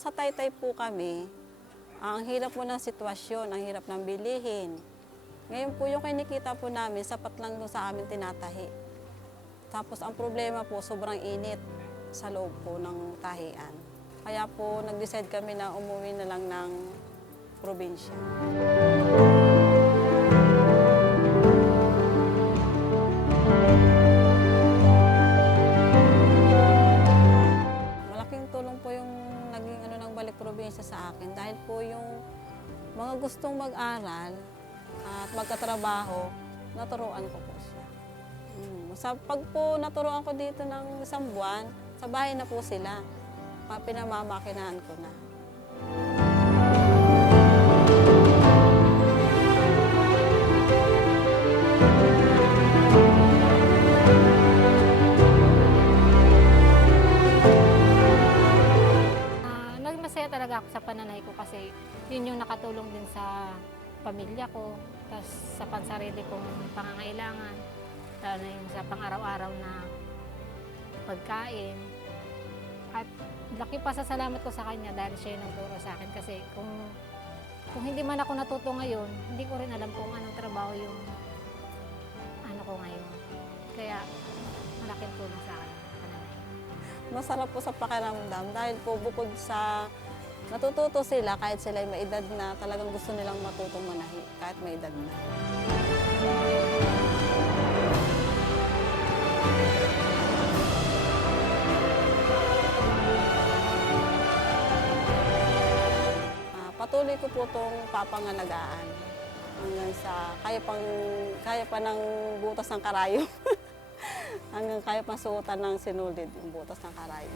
taytay po kami, ang hirap po ng sitwasyon, ang hirap ng bilihin. Ngayon po yung kinikita po namin, sapat lang doon sa amin tinatahi. Tapos ang problema po, sobrang init sa loob po ng tahian. Kaya po nag-decide kami na umuwi na lang ng probinsya. Probinsya sa akin dahil po yung mga gustong mag-aral at magkatrabaho, naturuan ko po siya. Mm. Sa pag po naturuan ko dito ng isang buwan, sa bahay na po sila. Pinamamakinahan ko na. Nagmasaya talaga ako sa pananay ko kasi yun yung nakatulong din sa pamilya ko, tas sa pansarili kong pangangailangan, lalo na yung sa pang-araw-araw na pagkain. At laki pa sa salamat ko sa kanya dahil siya yung nagturo sa akin kasi kung kung hindi man ako natuto ngayon, hindi ko rin alam kung anong trabaho yung ano ko ngayon. Kaya malaking tulong sa akin. Masarap po sa pakiramdam dahil po bukod sa natututo sila kahit sila ay may edad na talagang gusto nilang matutong manahi kahit may edad na. Ah, patuloy ko po itong papangalagaan hanggang sa kaya pang kaya pa ng butas ng karayo. hanggang kaya pang suotan ng sinulid yung butas ng karayo.